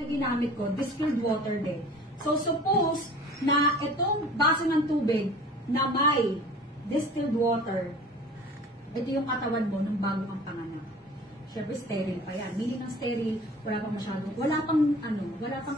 na ginamit ko, distilled water din. So, suppose na itong baso ng tubig na may distilled water, ito yung katawan mo nung bago kang panganak. Siyempre, sterile pa yan. Meaning ng sterile, wala pang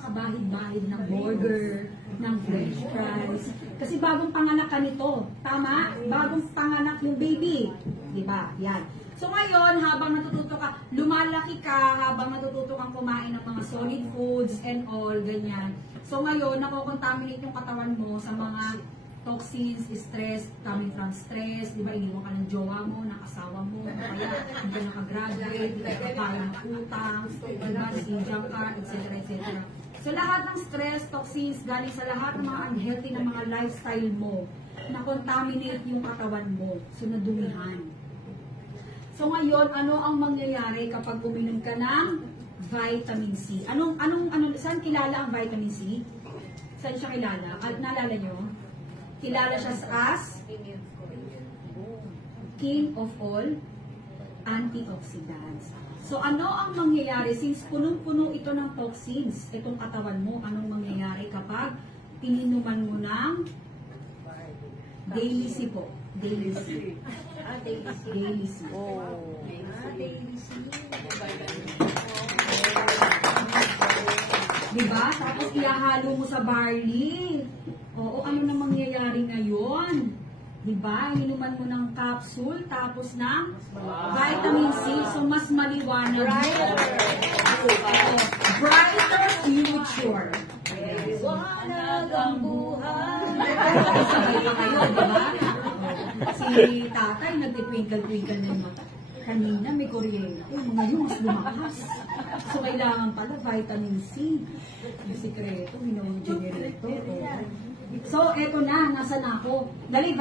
kabahid-bahid ng burger, ng french fries. Kasi bagong panganak ka nito. Tama? Bagong panganak yung baby. Diba? Yan. So ngayon, habang natututo ka, lumalaki ka, habang natututo kang kumain ng mga solid foods and all, ganyan. So ngayon, nakokontaminate yung katawan mo sa mga toxins, stress, coming from stress, di ba, iniwan ka ng jowa mo, ng asawa mo, kaya hindi ka nakagraduate, hindi ka kaya ng utang, di ba, nag-injang ka, etc. etc. So lahat ng stress, toxins, galing sa lahat ng mga unhealthy na mga lifestyle mo, na-contaminate yung katawan mo, so nadumihan. So ngayon, ano ang mangyayari kapag uminom ka ng vitamin C? Saan kilala ang vitamin C? Saan siya kilala? At naalala nyo? Kilala siya as king of all antioxidants. So ano ang mangyayari? Since punong-puno ito ng toxins, itong katawan mo, anong mangyayari kapag tininuman mo ng daily C po? Daily C. Daily C. Daily C. Diba? Tapos ihahalo mo sa barley. Oo, ano na mangyayari ngayon? Diba? Inuman mo ng capsule, tapos ng vitamin C. So, mas maliwanag. Brighter future. Liwanag ang buhay. Sabay pa kayo, diba? Si tatay, nagtitwinkle-twinkle na yung mata. Kanina may kuryente, ngayon mas lumakas. So, kailangan pala vitamin C. Yung sikreto, ginawang generator. So, eto na, nasa na ako. Dali,